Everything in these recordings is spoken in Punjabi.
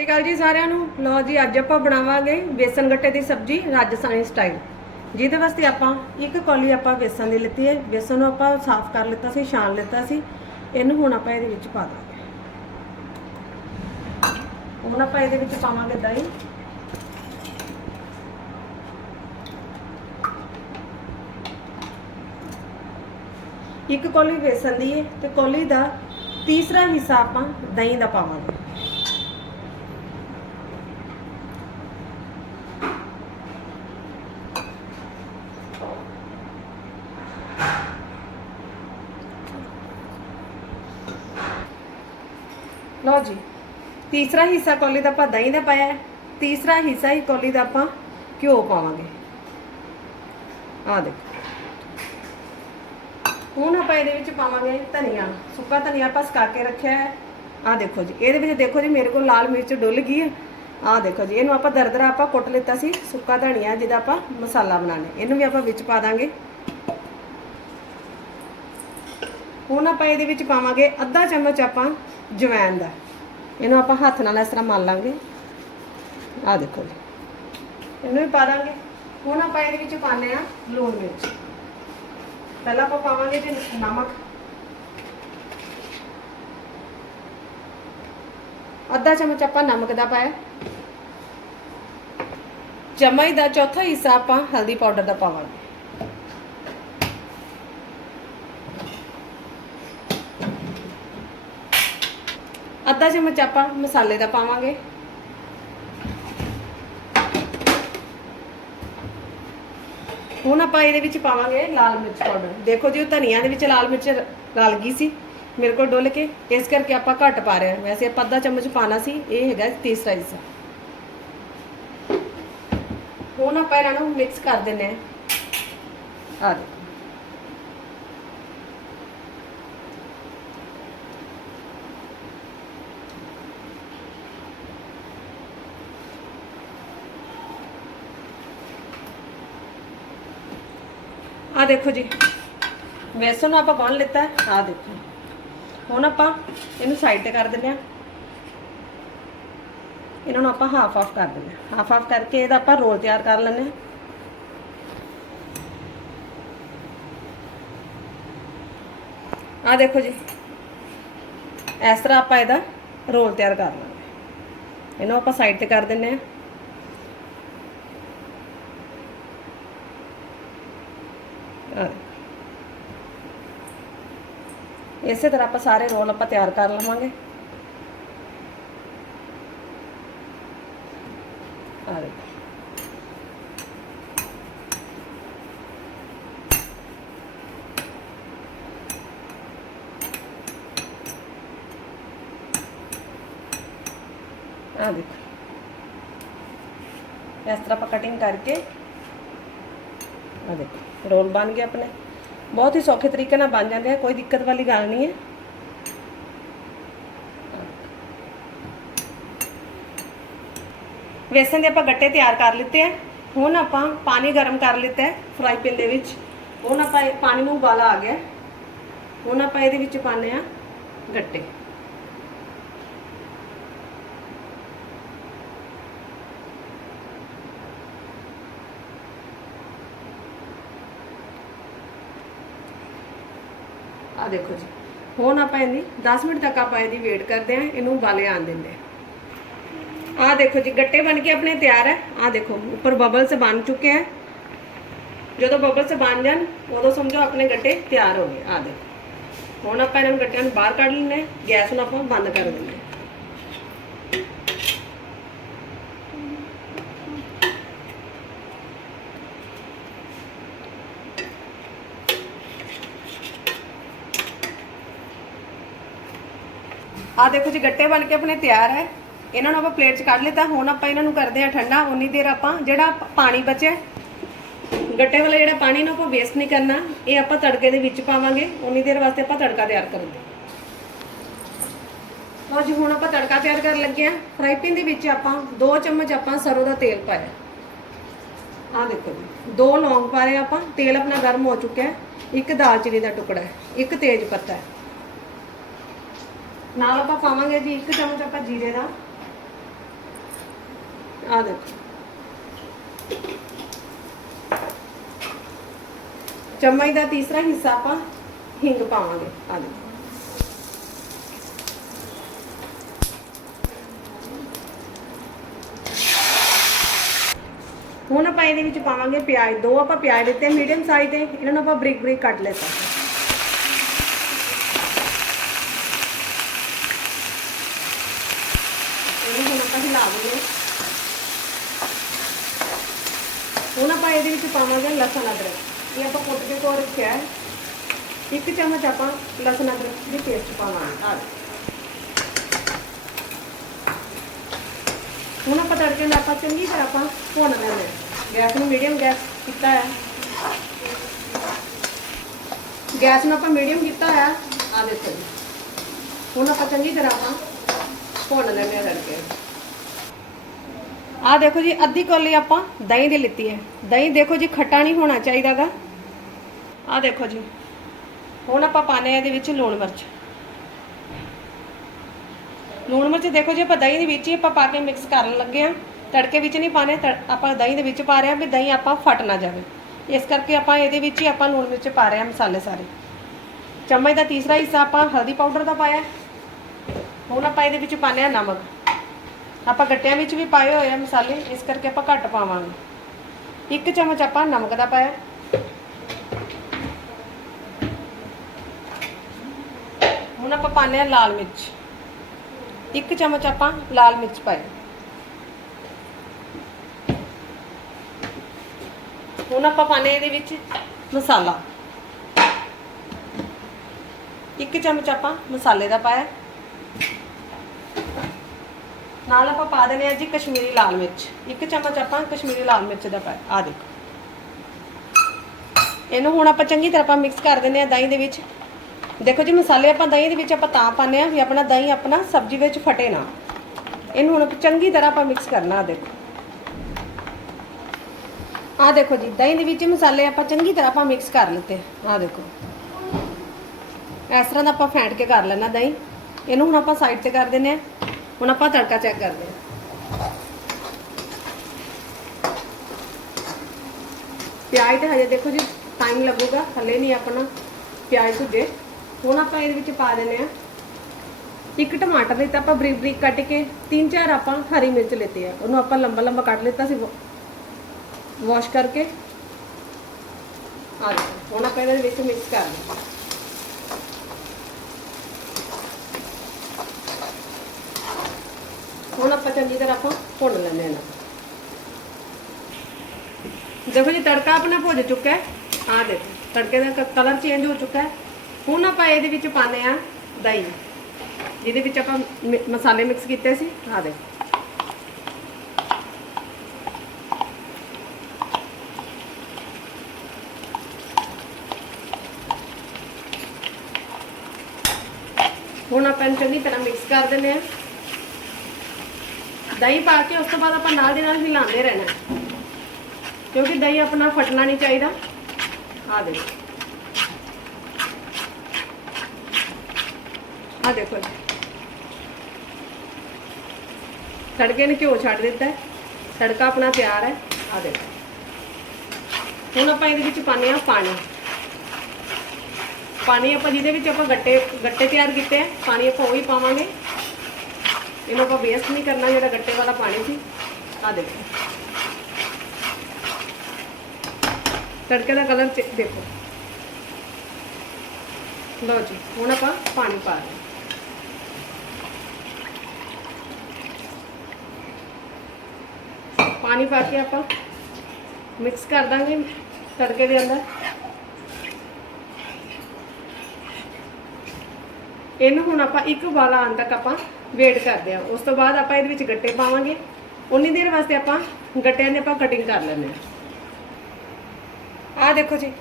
ਸਤਿ ਸ਼੍ਰੀ ਅਕਾਲ ਜੀ ਸਾਰਿਆਂ ਨੂੰ। ਲਓ ਜੀ, ਅੱਜ ਆਪਾਂ ਬਣਾਵਾਂਗੇ ਬੇਸਨ ਗੱਟੇ ਦੀ ਸਬਜ਼ੀ ਰਾਜਸਥਾਨੀ ਸਟਾਈਲ। ਜਿਹਦੇ ਵਾਸਤੇ ਆਪਾਂ ਇੱਕ ਕੌਲੀ ਆਪਾਂ ਬੇਸਨ ਦੀ ਲਿੱਤੀ ਹੈ। ਬੇਸਨ ਨੂੰ ਆਪਾਂ ਸਾਫ਼ ਕਰ ਲਿੱਤਾ ਸੀ, ਛਾਣ ਲਿੱਤਾ ਸੀ। ਇਹਨੂੰ ਹੁਣ ਆਪਾਂ ਇਹਦੇ ਵਿੱਚ ਪਾ ਦਾਂਗੇ। ਹੁਣ ਆਪਾਂ ਇਹਦੇ ਵਿੱਚ ਪਾਵਾਂਗੇ ਦਹੀਂ। ਇੱਕ ਕੌਲੀ ਬੇਸਨ ਦੀ ਹੈ ਤੇ ਕੌਲੀ ਦਾ ਤੀਸਰਾ ਹਿੱਸਾ ਆਪਾਂ ਦਹੀਂ ਦਾ ਪਾਵਾਂਗੇ ਲਓ ਜੀ ਤੀਸਰਾ ਹਿੱਸਾ ਕੌਲੀ ਦਾ ਆਪਾਂ ਦਹੀਂ ਦਾ ਪਾਇਆ ਤੀਸਰਾ ਹਿੱਸਾ ਹੀ ਕੌਲੀ ਦਾ ਆਪਾਂ ਘਿਓ ਪਾਵਾਂਗੇ। ਆ ਦੇਖੋ। ਹੁਣ ਆਪਾਂ ਇਹਦੇ ਵਿੱਚ ਪਾਵਾਂਗੇ ਧਨੀਆ। ਸੁੱਕਾ ਧਨੀਆ ਆਪਾਂ ਸੁਕਾ ਕੇ ਰੱਖਿਆ ਹੈ। ਆ ਦੇਖੋ ਜੀ, ਇਹਦੇ ਵਿੱਚ ਦੇਖੋ ਜੀ, ਮੇਰੇ ਕੋਲ ਲਾਲ ਮਿਰਚ ਡੁੱਲ ਗਈ ਹੈ। ਆ ਦੇਖੋ ਜੀ, ਇਹਨੂੰ ਆਪਾਂ ਦਰਦਰਾ ਆਪਾਂ ਕੁੱਟ ਲਿੱਤਾ ਸੀ, ਸੁੱਕਾ ਧਨੀਆ ਜਿਹਦਾ ਆਪਾਂ ਮਸਾਲਾ ਬਣਾਉਣਾ ਇਹਨੂੰ ਵੀ ਆਪਾਂ ਵਿੱਚ ਪਾ ਦਾਂਗੇ। ਹੁਣ ਆਪਾਂ ਇਹਦੇ ਵਿੱਚ ਪਾਵਾਂਗੇ ਅੱਧਾ ਚਮਚ ਆਪਾਂ ਜਵੈਨ ਦਾ। ਇਹਨੂੰ ਆਪਾਂ ਹੱਥ ਨਾਲ ਇਸ ਤਰ੍ਹਾਂ ਮਲ ਲਾਂਗੇ। ਆ ਦੇਖੋ ਜੀ। ਇਹਨੂੰ ਵੀ ਪਾ ਦਾਂਗੇ। ਹੁਣ ਆਪਾਂ ਇਹਦੇ ਵਿੱਚ ਪਾਣੇ ਆ ਲੂਣ ਮਿਰਚ। ਪਹਿਲਾਂ ਆਪਾਂ ਪਾਵਾਂਗੇ ਜੀ ਨਮਕ। ਅੱਧਾ ਚਮਚ ਆਪਾਂ ਨਮਕ ਦਾ ਪਾਇਆ। ਚਮਚ ਦਾ ਚੌਥਾ ਹਿੱਸਾ ਆਪਾਂ ਹਲਦੀ ਪਾਊਡਰ ਦਾ ਪਾਵਾਂਗੇ। ਅੱਧਾ ਚਮਚ ਆਪਾਂ ਮਸਾਲੇ ਦਾ ਪਾਵਾਂਗੇ। ਹੁਣ ਆਪਾਂ ਇਹਦੇ ਵਿੱਚ ਪਾਵਾਂਗੇ ਲਾਲ ਮਿਰਚ ਪਾਊਡਰ। ਦੇਖੋ ਜੀ, ਉਹ ਧਨੀਆ ਦੇ ਵਿੱਚ ਲਾਲ ਮਿਰਚ ਰਲ ਗਈ ਸੀ, ਮੇਰੇ ਕੋਲ ਡੁੱਲ ਕੇ। ਇਸ ਕਰਕੇ ਆਪਾਂ ਘੱਟ ਪਾ ਰਹੇ ਹਾਂ। ਵੈਸੇ ਆਪਾਂ ਅੱਧਾ ਚਮਚ ਪਾਣਾ ਸੀ, ਇਹ ਹੈਗਾ ਤੀਸਰਾ ਹਿੱਸਾ ਹੁਣ ਆਪਾਂ ਇਹਨਾਂ ਨੂੰ ਮਿਕਸ ਕਰ ਦਿੰਨੇ ਆ ਆ ਦੇਖੋ ਆ ਦੇਖੋ ਜੀ। ਵੇਸਣ ਨੂੰ ਆਪਾਂ ਬੰਨ ਲਿੱਤਾ ਆ ਦੇਖੋ। ਹੁਣ ਆਪਾਂ ਇਹਨੂੰ ਸਾਈਡ ਤੇ ਕਰ ਦਿੰਦੇ ਆ ਇਹਨਾਂ ਨੂੰ ਆਪਾਂ ਹਾਫ ਆਫ ਕਰ ਦਿੰਦੇ ਆ ਹਾਫ ਆਫ ਕਰਕੇ ਇਹਦਾ ਆਪਾਂ ਰੋਲ ਤਿਆਰ ਕਰ ਲੈਂਦੇ ਆ ਆ ਦੇਖੋ ਜੀ। ਇਸ ਤਰ੍ਹਾਂ ਆਪਾਂ ਇਹਦਾ ਰੋਲ ਤਿਆਰ ਕਰ ਲਾਂਗੇ ਇਹਨੂੰ ਆਪਾਂ ਸਾਈਡ ਤੇ ਕਰ ਦਿੰਦੇ ਆ ਆ ਦੇਖੋ। ਇਸੇ ਤਰ੍ਹਾਂ ਆਪਾਂ ਸਾਰੇ ਰੋਲ ਆਪਾਂ ਤਿਆਰ ਕਰ ਲਵਾਂਗੇ। ਆ ਦੇਖੋ। ਆ ਦੇਖੋ। ਇਸ ਤਰ੍ਹਾਂ ਆਪਾਂ ਕਟਿੰਗ ਕਰਕੇ ਆ ਦੇਖੋ। ਰੋਲ ਬਣ ਗਏ ਆਪਣੇ। ਬਹੁਤ ਹੀ ਸੌਖੇ ਤਰੀਕੇ ਨਾਲ ਬਣ ਜਾਂਦੇ ਆ, ਕੋਈ ਦਿੱਕਤ ਵਾਲੀ ਗੱਲ ਨਹੀਂ ਹੈ। ਵੇਸਣ ਦੇ ਆਪਾਂ ਗੱਟੇ ਤਿਆਰ ਕਰ ਲਿੱਤੇ ਆ। ਹੁਣ ਆਪਾਂ ਪਾਣੀ ਗਰਮ ਕਰ ਲਿੱਤਾ ਹੈ, ਫਰਾਈ ਪੈਨ ਦੇ ਵਿੱਚ। ਹੁਣ ਆਪਾਂ ਇਹ ਪਾਣੀ ਨੂੰ ਉਬਾਲਾ ਆ ਗਿਆ। ਹੁਣ ਆਪਾਂ ਇਹਦੇ ਵਿੱਚ ਪਾਣੇ ਆ ਗੱਟੇ ਆ ਦੇਖੋ ਜੀ ਹੁਣ ਆਪਾਂ ਇਹਦੀ 10 ਮਿੰਟ ਤੱਕ ਆਪਾਂ ਇਹਦੀ ਵੇਟ ਕਰਦੇ ਆ ਇਹਨੂੰ ਉਬਾਲੇ ਆਣ ਦਿੰਦੇ ਆ ਦੇਖੋ ਜੀ, ਗੱਟੇ ਬਣ ਕੇ ਆਪਣੇ ਤਿਆਰ ਹੈ। ਆ ਦੇਖੋ, ਉੱਪਰ ਬਬਲਸ ਬਣ ਚੁੱਕੇ ਆ ਜਦੋਂ ਬਬਲਸ ਬਣ ਜਾਣ, ਉਦੋਂ ਸਮਝੋ ਆਪਣੇ ਗੱਟੇ ਤਿਆਰ ਹੋ ਗਏ। ਆ ਦੇਖੋ। ਹੁਣ ਆਪਾਂ ਇਹਨਾਂ ਨੂੰ ਗੱਟਿਆਂ ਨੂੰ ਬਾਹਰ ਕੱਢ ਲੈਣੇ ਗੈਸ ਨੂੰ ਆਪਾਂ ਬੰਦ ਕਰ ਦਿੰਦੇ ਆ ਦੇਖੋ ਜੀ, ਗੱਟੇ ਬਣ ਕੇ ਆਪਣੇ ਤਿਆਰ ਹੈ। ਇਹਨਾਂ ਨੂੰ ਆਪਾਂ ਪਲੇਟ 'ਚ ਕੱਢ ਲਿੱਤਾ, ਹੁਣ ਆਪਾਂ ਇਹਨਾਂ ਨੂੰ ਕਰਦੇ ਆ ਠੰਡਾ। ਉਨੀ ਦੇਰ ਆਪਾਂ ਜਿਹੜਾ ਪਾਣੀ ਬਚਿਆ, ਗੱਟੇ ਵਾਲਾ ਜਿਹੜਾ ਪਾਣੀ ਨੂੰ ਆਪਾਂ ਵੇਸਟ ਨਹੀਂ ਕਰਨਾ, ਇਹ ਆਪਾਂ ਤੜਕੇ ਦੇ ਵਿੱਚ ਪਾਵਾਂਗੇ। ਉਨੀ ਦੇਰ ਵਾਸਤੇ ਆਪਾਂ ਤੜਕਾ ਤਿਆਰ ਕਰਾਂਗੇ। ਲਓ ਜੀ, ਹੁਣ ਆਪਾਂ ਤੜਕਾ ਤਿਆਰ ਕਰਨ ਲੱਗੇ ਆ ਫਰਾਈ ਪੈਨ ਦੇ ਵਿੱਚ ਆਪਾਂ 2 ਚਮਚ ਆਪਾਂ ਸਰੋਂ ਦਾ ਤੇਲ ਪਾਇਆ। ਆ ਦੇਖੋ ਜੀ, ਦੋ ਲੌਂਗ ਪਾ ਰਹੇ ਆਪਾਂ। ਤੇਲ ਆਪਣਾ ਗਰਮ ਹੋ ਚੁੱਕਿਆ ਹੈ। ਇੱਕ ਦਾਲਚੀਨੀ ਦਾ ਟੁਕੜਾ ਹੈ, ਇੱਕ ਤੇਜ ਪੱਤਾ ਹੈ। ਨਾਲ ਆਪਾਂ ਪਾਵਾਂਗੇ ਜੀ, ਇੱਕ ਚਮਚ ਆਪਾਂ ਜੀਰੇ ਦਾ। ਆ ਦੇਖੋ। ਚਮਚ ਦਾ ਤੀਸਰਾ ਹਿੱਸਾ ਆਪਾਂ ਹਿੰਗ ਪਾਵਾਂਗੇ। ਆ ਦੇਖੋ। ਹੁਣ ਆਪਾਂ ਇਹਦੇ ਵਿੱਚ ਪਾਵਾਂਗੇ ਪਿਆਜ਼। ਦੋ ਆਪਾਂ ਪਿਆਜ਼ ਦਿੱਤੇ ਮੀਡੀਅਮ ਸਾਈਜ਼ ਦੇ, ਇਹਨਾਂ ਨੂੰ ਆਪਾਂ ਬਰੀਕ ਬਰੀਕ ਕੱਟ ਲੈਤਾ ਇਹਨੂੰ ਹੁਣ ਆਪਾਂ ਹਿਲਾ ਦਿੰਦੇ ਹਾਂ ਹੁਣ ਆਪਾਂ ਇਹਦੇ ਵਿੱਚ ਪਾਵਾਂਗੇ ਲਸਣ ਅਦਰਕ। ਇਹ ਆਪਾਂ ਕੁੱਟ ਕੇ ਕੋ ਰੱਖਿਆ ਹੈ। ਇੱਕ ਚਮਚ ਆਪਾਂ ਲਸਣ ਅਦਰਕ ਦੀ ਪੇਸਟ ਪਾਵਾਂਗੇ। ਆ ਲਓ। ਹੁਣ ਆਪਾਂ ਤੜਕੇ ਨੂੰ ਆਪਾਂ ਚੰਗੀ ਤਰ੍ਹਾਂ ਆਪਾਂ ਭੁੰਨ ਲੈਂਦੇ ਹਾਂ। ਗੈਸ ਨੂੰ ਮੀਡੀਅਮ ਗੈਸ ਕੀਤਾ ਹੈ। ਗੈਸ ਨੂੰ ਆਪਾਂ ਮੀਡੀਅਮ ਕੀਤਾ ਹੈ ਆ ਦੇਖੋ ਜੀ। ਹੁਣ ਆਪਾਂ ਚੰਗੀ ਤਰ੍ਹਾਂ ਆਪਾਂ ਭੁੰਨ ਲੈਂਦੇ ਹਾਂ ਤੜਕੇ। ਆ ਦੇਖੋ ਜੀ, ਅੱਧੀ ਕੋਲੀ ਆਪਾਂ ਦਹੀਂ ਦੀ ਲਿੱਤੀ ਹੈ। ਦਹੀਂ ਦੇਖੋ ਜੀ, ਖੱਟਾ ਨਹੀਂ ਹੋਣਾ ਚਾਹੀਦਾਗਾ। ਆ ਦੇਖੋ ਜੀ, ਹੁਣ ਆਪਾਂ ਪਾਣੇ ਇਹਦੇ ਵਿੱਚ ਲੂਣ ਮਿਰਚ। ਲੂਣ ਮਿਰਚ ਦੇਖੋ ਜੀ, ਆਪਾਂ ਦਹੀਂ ਦੇ ਵਿੱਚ ਹੀ ਆਪਾਂ ਪਾ ਕੇ ਮਿਕਸ ਕਰਨ ਲੱਗੇ ਆ ਤੜਕੇ ਵਿੱਚ ਨਹੀਂ ਪਾਣੇ ਆਪਾਂ ਦਹੀਂ ਦੇ ਵਿੱਚ ਪਾ ਰਹੇ ਆ ਵੀ ਦਹੀਂ ਆਪਾਂ ਫਟ ਨਾ ਜਾਵੇ। ਇਸ ਕਰਕੇ ਆਪਾਂ ਇਹਦੇ ਵਿੱਚ ਹੀ ਆਪਾਂ ਲੂਣ ਮਿਰਚ ਪਾ ਰਹੇ ਆ ਮਸਾਲੇ ਸਾਰੇ। ਚਮਚ ਦਾ ਤੀਸਰਾ ਹਿੱਸਾ ਆਪਾਂ ਹਲਦੀ ਪਾਊਡਰ ਦਾ ਪਾਇਆ। ਹੁਣ ਆਪਾਂ ਇਹਦੇ ਵਿੱਚ ਪਾਣੇ ਆ ਨਮਕ। ਆਪਾਂ ਗੱਟਿਆਂ ਵਿੱਚ ਵੀ ਪਾਏ ਹੋਏ ਆ ਮਸਾਲੇ, ਇਸ ਕਰਕੇ ਆਪਾਂ ਘੱਟ ਪਾਵਾਂਗੇ। ਇੱਕ ਚਮਚ ਆਪਾਂ ਨਮਕ ਦਾ ਪਾਇਆ। ਹੁਣ ਆਪਾਂ ਪਾਣੇ ਆ ਲਾਲ ਮਿਰਚ। ਇੱਕ ਚਮਚ ਆਪਾਂ ਲਾਲ ਮਿਰਚ ਪਾਈ। ਹੁਣ ਆਪਾਂ ਪਾਣੇ ਇਹਦੇ ਵਿੱਚ ਮਸਾਲਾ। ਇੱਕ ਚਮਚ ਆਪਾਂ ਮਸਾਲੇ ਦਾ ਪਾਇਆ। ਨਾਲ ਆਪਾਂ ਪਾ ਦਿੰਦੇ ਆ ਜੀ ਕਸ਼ਮੀਰੀ ਲਾਲ ਮਿਰਚ। ਇੱਕ ਚਮਚ ਆਪਾਂ ਕਸ਼ਮੀਰੀ ਲਾਲ ਮਿਰਚ ਦਾ ਪਾ ਆ ਦੇਖੋ। ਇਹਨੂੰ ਹੁਣ ਆਪਾਂ ਚੰਗੀ ਤਰ੍ਹਾਂ ਆਪਾਂ ਮਿਕਸ ਕਰ ਦਿੰਦੇ ਆ ਦਹੀਂ ਦੇ ਵਿੱਚ। ਦੇਖੋ ਜੀ ਮਸਾਲੇ ਆਪਾਂ ਦਹੀਂ ਦੇ ਵਿੱਚ ਆਪਾਂ ਤਾਂ ਪਾਉਂਦੇ ਆ ਵੀ ਆਪਣਾ ਦਹੀਂ ਆਪਣਾ ਸਬਜ਼ੀ ਵਿੱਚ ਫਟੇ ਨਾ। ਇਹਨੂੰ ਹੁਣ ਚੰਗੀ ਤਰ੍ਹਾਂ ਆਪਾਂ ਮਿਕਸ ਕਰਨਾ ਆ ਦੇਖੋ। ਆ ਦੇਖੋ ਜੀ, ਦਹੀਂ ਦੇ ਵਿੱਚ ਮਸਾਲੇ ਆਪਾਂ ਚੰਗੀ ਤਰ੍ਹਾਂ ਆਪਾਂ ਮਿਕਸ ਕਰ ਲਿੱਤੇ। ਆ ਦੇਖੋ। ਇਸ ਤਰ੍ਹਾਂ ਦਾ ਆਪਾਂ ਫੈਂਟ ਕੇ ਕਰ ਲੈਣਾ ਦਹੀਂ। ਇਹਨੂੰ ਹੁਣ ਆਪਾਂ ਸਾਈਡ ਤੇ ਕਰ ਦਿੰਨੇ ਆ। ਹੁਣ ਆਪਾਂ ਤੜਕਾ ਚੈੱਕ ਕਰਦੇ ਹਾਂ। ਪਿਆਜ਼ ਤੇ ਹਜੇ ਦੇਖੋ ਜੀ ਟਾਈਮ ਲੱਗੂਗਾ, ਹਲੇ ਨਹੀਂ ਆਪਣਾ ਪਿਆਜ਼ ਭੁੱਜੇ। ਹੁਣ ਆਪਾਂ ਇਹਦੇ ਵਿੱਚ ਪਾ ਦਿੰਨੇ ਆ ਇੱਕ ਟਮਾਟਰ ਲਿੱਤਾ ਆਪਾਂ ਬਰੀਕ ਬਰੀਕ ਕੱਟ ਕੇ ਤਿੰਨ ਚਾਰ ਆਪਾਂ ਹਰੀ ਮਿਰਚ ਲਿੱਤੇ ਆ ਉਹਨੂੰ ਆਪਾਂ ਲੰਬਾ ਲੰਬਾ ਕੱਟ ਲਿੱਤਾ ਸੀ ਵਾਸ਼ ਕਰਕੇ। ਆ ਹੁਣ ਆਪਾਂ ਇਹਦੇ ਵਿੱਚ ਮਿਕਸ ਕਰ ਦਿੰਦੇ ਹੁਣ ਆਪਾਂ ਚੰਗੀ ਤਰ੍ਹਾਂ ਆਪਾਂ ਭੁੰਨ ਲੈਂਦੇ ਹਾਂ। ਦੇਖੋ ਜੀ, ਤੜਕਾ ਆਪਣਾ ਭੁੱਜ ਚੁੱਕਾ ਹੈ। ਆ ਦੇਖੋ, ਤੜਕੇ ਦਾ ਕਲਰ ਚੇਂਜ ਹੋ ਚੁੱਕਾ ਹੈ। ਹੁਣ ਆਪਾਂ ਇਹਦੇ ਵਿੱਚ ਪਾਉਂਦੇ ਆ ਦਹੀਂ। ਜਿਹਦੇ ਵਿੱਚ ਆਪਾਂ ਮਸਾਲੇ ਮਿਕਸ ਕੀਤੇ ਸੀ ਆ ਦੇ ਹੁਣ ਆਪਾਂ ਇਹਨੂੰ ਚੰਗੀ ਤਰ੍ਹਾਂ ਮਿਕਸ ਕਰ ਦਿੰਦੇ ਆ ਦਹੀਂ ਪਾ ਕੇ ਉਸ ਤੋਂ ਬਾਅਦ ਆਪਾਂ ਨਾਲ ਦੇ ਨਾਲ ਹਿਲਾਉਂਦੇ ਰਹਿਣਾ। ਹੈ। ਕਿਉਂਕਿ ਦਹੀਂ ਆਪਣਾ ਫਟਣਾ ਨਹੀਂ ਚਾਹੀਦਾ। ਆ ਦੇਖੋ। ਆ ਦੇਖੋ ਜੀ। ਤੜਕੇ ਨੇ ਘਿਓ ਛੱਡ ਦਿੱਤਾ ਹੈ। ਤੜਕਾ ਆਪਣਾ ਤਿਆਰ ਹੈ। ਆ ਦੇਖੋ। ਹੁਣ ਆਪਾਂ ਇਹਦੇ ਵਿੱਚ ਪਾਉਂਦੇ ਆ ਪਾਣੀ। ਪਾਣੀ ਆਪਾਂ ਜਿਹਦੇ ਵਿੱਚ ਆਪਾਂ ਗੱਟੇ ਗੱਟੇ ਤਿਆਰ ਕੀਤੇ ਆ ਪਾਣੀ ਆਪਾਂ ਉਹੀ ਪਾਵਾਂਗੇ। ਇਹਨੂੰ ਆਪਾਂ ਵੇਸਟ ਨਹੀਂ ਕਰਨਾ, ਜਿਹੜਾ ਗੱਟੇ ਵਾਲਾ ਪਾਣੀ ਸੀ ਆ ਦੇਖੋ। ਤੜਕੇ ਦਾ ਕਲਰ ਦੇਖੋ। ਲਓ ਜੀ, ਹੁਣ ਆਪਾਂ ਪਾਣੀ ਪਾ ਰਹੇ ਪਾਣੀ ਪਾ ਕੇ ਆਪਾਂ ਮਿਕਸ ਕਰ ਦਾਂਗੇ ਤੜਕੇ ਦੇ ਅੰਦਰ। ਇਹਨੂੰ ਹੁਣ ਆਪਾਂ ਇੱਕ ਵਾਲਾ ਆਉਣ ਤੱਕ ਆਪਾਂ ਵੇਟ ਕਰਦੇ ਆ। ਉਸ ਤੋਂ ਬਾਅਦ ਆਪਾਂ ਇਹਦੇ ਵਿੱਚ ਗੱਟੇ ਪਾਵਾਂਗੇ। ਉਨੀ ਦੇਰ ਵਾਸਤੇ ਆਪਾਂ ਗੱਟਿਆਂ ਦੀ ਆਪਾਂ ਕਟਿੰਗ ਕਰ ਲੈਂਦੇ ਆ। ਆਹ ਦੇਖੋ ਜੀ,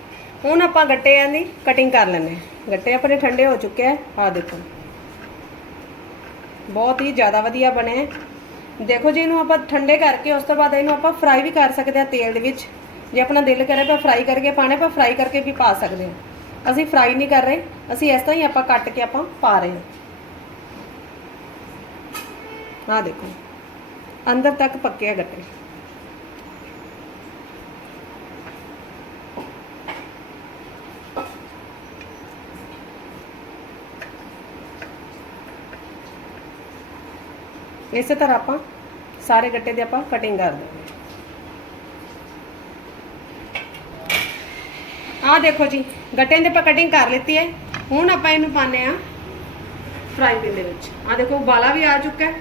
ਹੁਣ ਆਪਾਂ ਗੱਟਿਆਂ ਦੀ ਕਟਿੰਗ ਕਰ ਲੈਂਦੇ ਹਾਂ ਗੱਟੇ ਆਪਣੇ ਠੰਡੇ ਹੋ ਚੁੱਕੇ ਆ। ਆਹ ਦੇਖੋ। ਬਹੁਤ ਹੀ ਜ਼ਿਆਦਾ ਵਧੀਆ ਬਣੇ ਹੈ। ਦੇਖੋ ਜੀ, ਇਹਨੂੰ ਆਪਾਂ ਠੰਡੇ ਕਰਕੇ ਉਸ ਤੋਂ ਬਾਅਦ ਇਹਨੂੰ ਆਪਾਂ ਫਰਾਈ ਵੀ ਕਰ ਸਕਦੇ ਆ ਤੇਲ ਦੇ ਵਿੱਚ। ਜੇ ਆਪਣਾ ਦਿਲ ਕਰੇ ਤਾਂ ਫਰਾਈ ਕਰਕੇ ਪਾਣੇ ਪਰ ਫਰਾਈ ਕਰਕੇ ਵੀ ਪਾ ਸਕਦੇ ਹਾਂ ਅਸੀਂ ਫਰਾਈ ਨਹੀਂ ਕਰ ਰਹੇ। ਅਸੀਂ ਇਸ ਤਰ੍ਹਾਂ ਹੀ ਆਪਾਂ ਕੱਟ ਕੇ ਆਪਾਂ ਪਾ ਰਹੇ ਹਾਂ ਆਹ ਦੇਖੋ ਅੰਦਰ ਤੱਕ ਪੱਕੇ ਆ ਗੱਟੇ ਇਸੇ ਤਰ੍ਹਾਂ ਆਪਾਂ ਸਾਰੇ ਗੱਟੇ ਦੀ ਆਪਾਂ ਕਟਿੰਗ ਕਰ ਦਿੰਦੇ ਆ ਦੇਖੋ ਜੀ ਗੱਟਿਆਂ ਦੀ ਆਪਾਂ ਕਟਿੰਗ ਕਰ ਲਿੱਤੀ ਹੈ ਹੁਣ ਆਪਾਂ ਇਹਨੂੰ ਪਾਣੇ ਆ ਫਰਾਈ ਪੈਨ ਦੇ ਵਿੱਚ ਆ ਦੇਖੋ ਉਬਾਲਾ ਵੀ ਆ ਚੁੱਕਾ ਹੈ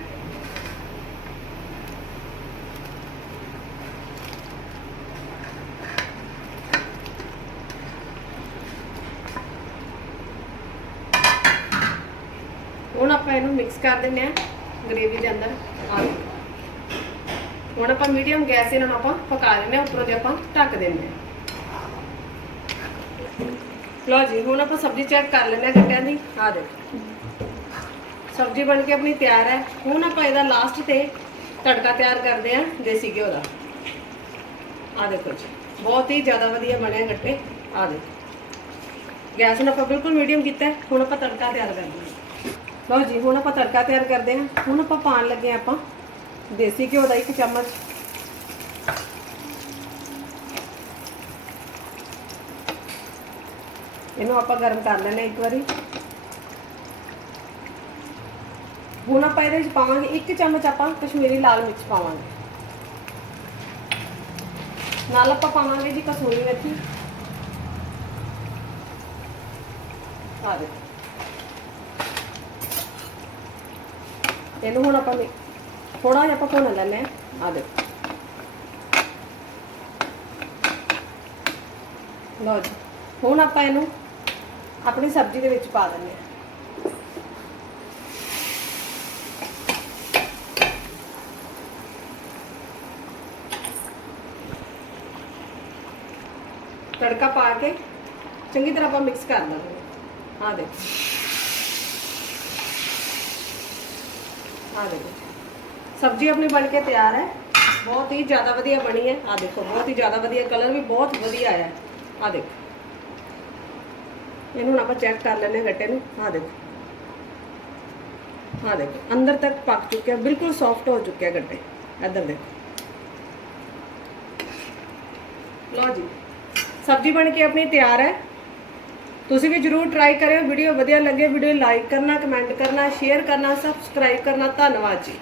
ਹੁਣ ਆਪਾਂ ਇਹਨੂੰ ਮਿਕਸ ਕਰ ਦਿੰਨੇ ਆ ਗ੍ਰੇਵੀ ਦੇ ਅੰਦਰ ਆ ਹੁਣ ਆਪਾਂ ਮੀਡੀਅਮ ਗੈਸ ਇਹਨਾਂ ਨੂੰ ਆਪਾਂ ਪਕਾ ਲੈਣੇ ਆ ਉੱਪਰੋਂ ਦੇ ਆਪਾਂ ਢੱਕ ਦਿੰਨੇ ਆ ਲਓ ਜੀ, ਹੁਣ ਆਪਾਂ ਸਬਜ਼ੀ ਚੈੱਕ ਕਰ ਲੈਂਦੇ ਆ ਗੱਟਿਆਂ ਦੀ। ਆ ਦੇਖੋ। ਸਬਜ਼ੀ ਬਣ ਕੇ ਆਪਣੀ ਤਿਆਰ ਹੈ। ਹੁਣ ਆਪਾਂ ਇਹਦਾ ਲਾਸਟ ਤੇ ਤੜਕਾ ਤਿਆਰ ਕਰਦੇ ਆ ਦੇਸੀ ਘਿਓ ਦਾ। ਆ ਦੇਖੋ ਜੀ, ਬਹੁਤ ਹੀ ਜ਼ਿਆਦਾ ਵਧੀਆ ਬਣਿਆ ਗੱਟੇ। ਆ ਦੇਖੋ। ਗੈਸ ਨੂੰ ਆਪਾਂ ਬਿਲਕੁਲ ਮੀਡੀਅਮ ਕੀਤਾ ਹੁਣ ਆਪਾਂ ਤੜਕਾ ਤਿਆਰ ਕਰਦੇ ਹਾਂ। ਲਓ ਜੀ, ਹੁਣ ਆਪਾਂ ਤੜਕਾ ਤਿਆਰ ਕਰਦੇ ਹਾਂ। ਹੁਣ ਆਪਾਂ ਪਾਣ ਲੱਗੇ ਹਾਂ ਆਪਾਂ ਦੇਸੀ ਘਿਓ ਦਾ ਇੱਕ ਚਮਚ। ਇਹਨੂੰ ਆਪਾਂ ਗਰਮ ਕਰ ਲੈਣਾ ਇੱਕ ਵਾਰੀ। ਹੁਣ ਆਪਾਂ ਇਹਦੇ ਵਿੱਚ ਪਾਵਾਂਗੇ, ਇੱਕ ਚਮਚ ਆਪਾਂ ਕਸ਼ਮੀਰੀ ਲਾਲ ਮਿਰਚ ਪਾਵਾਂਗੇ। ਨਾਲ ਆਪਾਂ ਪਾਵਾਂਗੇ ਜੀ ਕਸੂਰੀ ਮੇਥੀ। ਆ ਦੇਖੋ। ਇਹਨੂੰ ਹੁਣ ਆਪਾਂ ਥੋੜਾ ਜਿਹਾ ਆਪਾਂ ਭੁੰਨ ਲੈਣਾ ਆ ਦੇਖੋ। ਲਓ ਜੀ, ਹੁਣ ਆਪਾਂ ਇਹਨੂੰ ਆਪਣੀ ਸਬਜ਼ੀ ਦੇ ਵਿੱਚ ਪਾ ਦਿੰਦੇ ਹਾਂ। ਤੜਕਾ ਪਾ ਕੇ ਚੰਗੀ ਤਰ੍ਹਾਂ ਆਪਾਂ ਮਿਕਸ ਕਰ ਲਾਂਗੇ ਆ ਦੇਖੋ। ਆ ਦੇਖੋ। ਸਬਜ਼ੀ ਆਪਣੀ ਬਣ ਕੇ ਤਿਆਰ ਹੈ। ਬਹੁਤ ਹੀ ਜ਼ਿਆਦਾ ਵਧੀਆ ਬਣੀ ਹੈ। ਆ ਦੇਖੋ, ਬਹੁਤ ਹੀ ਜ਼ਿਆਦਾ ਵਧੀਆ ਕਲਰ ਵੀ ਬਹੁਤ ਵਧੀਆ ਆਇਆ। ਆ ਦੇਖੋ। ਇਹਨੂੰ ਹੁਣ ਆਪਾਂ ਚੈੱਕ ਕਰ ਲੈਂਦੇ ਹਾਂ ਗੱਟੇ ਨੂੰ। ਆ ਦੇਖੋ। ਆ ਦੇਖੋ, ਅੰਦਰ ਤੱਕ ਪੱਕ ਚੁੱਕਿਆ ਬਿਲਕੁਲ ਸੌਫਟ ਹੋ ਚੁੱਕਿਆ ਗੱਟੇ। ਇੱਧਰ ਦੇਖੋ। ਲਓ ਜੀ। ਸਬਜ਼ੀ ਬਣ ਕੇ ਆਪਣੀ ਤਿਆਰ ਹੈ। ਤੁਸੀਂ ਵੀ ਜਰੂਰ ਟਰਾਈ ਕਰਿਓ ਵੀਡੀਓ ਵਧੀਆ ਲੱਗੇ ਵੀਡੀਓ ਲਾਈਕ ਕਰਨਾ ਕਮੈਂਟ ਕਰਨਾ ਸ਼ੇਅਰ ਕਰਨਾ ਸਬਸਕ੍ਰਾਈਬ ਕਰਨਾ, ਧੰਨਵਾਦ ਜੀ।